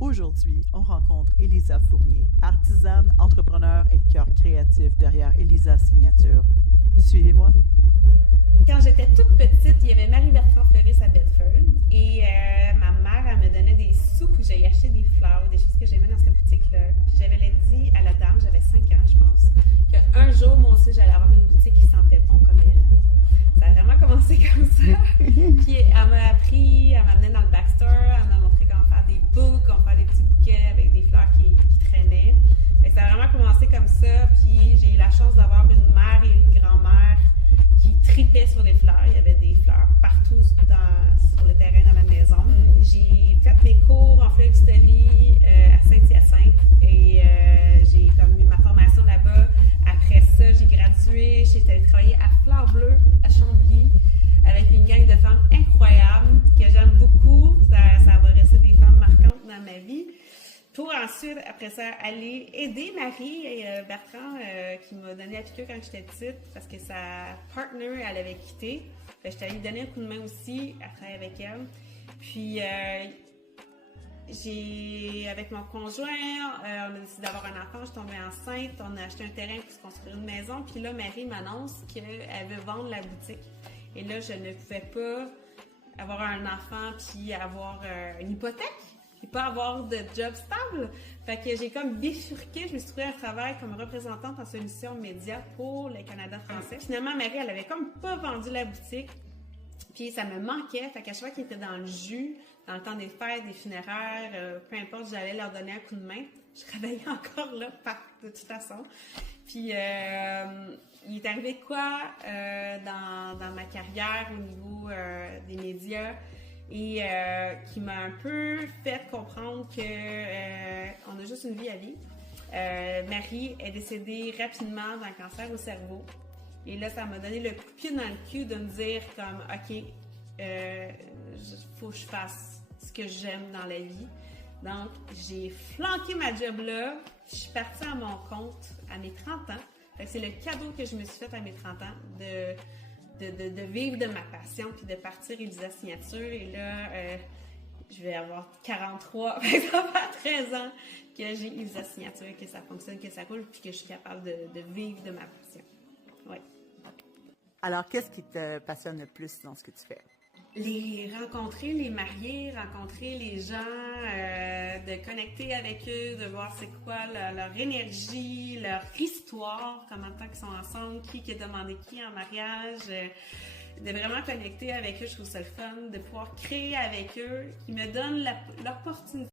Aujourd'hui, on rencontre Elisa Fournier, artisane, entrepreneur et cœur créatif derrière Elisa Signature. Suivez-moi. Quand j'étais toute petite, il y avait Marie-Bertrand Fleuris à Bedford et ma mère, elle me donnait des sous pour que j'aille acheter des fleurs, des choses que j'aimais dans cette boutique-là. Puis j'avais dit à la dame, j'avais 5 ans, je pense, qu'un jour, moi aussi, j'allais avoir une boutique qui sentait bon comme elle. Ça a vraiment commencé comme ça. Puis elle m'a appris, elle m'a amené dans le backstore, elle m'a montré comment faire des bouquets, comment faire des petits bouquets avec des fleurs qui traînaient. Et ça a vraiment commencé comme ça. Puis j'ai eu la chance d'avoir une mère et une grand-mère qui tripaient sur les fleurs. Il y avait des fleurs partout sur le terrain dans la maison. J'ai fait mes cours en floristerie à Saint-Hyacinthe et j'ai comme eu ma formation là-bas. Après ça, j'ai gradué, j'étais allée travailler à Fleur Bleue à Chambly avec une gang de femmes incroyables que j'aime beaucoup. Ça va rester des femmes marquantes dans ma vie. Pour ensuite, après ça, aller aider Marie et Bertrand qui m'a donné la piqûre quand j'étais petite parce que sa partner, elle avait quitté. J'étais allée lui donner un coup de main aussi à travailler avec elle. Puis, avec mon conjoint, on a décidé d'avoir un enfant, je suis tombée enceinte, on a acheté un terrain pour se construire une maison. Puis là, Marie m'annonce qu'elle veut vendre la boutique. Et là, je ne pouvais pas avoir un enfant puis avoir une hypothèque. Et pas avoir de job stable. Fait que j'ai comme bifurqué, je me suis trouvé un travail comme représentante en solutions médias pour le Canada français. Finalement, Marie, elle avait comme pas vendu la boutique, puis ça me manquait. Fait qu'à chaque fois qu'ils étaient dans le jus, dans le temps des fêtes, des funéraires, peu importe, j'allais leur donner un coup de main. Je travaillais encore là, de toute façon. Puis, il est arrivé quoi dans ma carrière au niveau des médias et qui m'a un peu fait comprendre que on a juste une vie à vivre. Marie est décédée rapidement d'un cancer au cerveau. Et là, ça m'a donné le coup de pied dans le cul de me dire comme, OK, faut que je fasse ce que j'aime dans la vie. Donc, j'ai flanqué ma job là. Je suis partie à mon compte à mes 30 ans. Fait que c'est le cadeau que je me suis fait à mes 30 ans de vivre de ma passion puis de partir Elisa Signature. Et là, je vais avoir 43, ça fait 13 ans que j'ai Elisa Signature, que ça fonctionne, que ça roule puis que je suis capable de vivre de ma passion. Oui. Alors, qu'est-ce qui te passionne le plus dans ce que tu fais? Les rencontrer, les marier, rencontrer les gens, de connecter avec eux, de voir c'est quoi leur énergie, leur histoire, comment tant qu'ils sont ensemble, qui a demandé qui en mariage, de vraiment connecter avec eux, je trouve ça le fun, de pouvoir créer avec eux, qui me donnent l'opportunité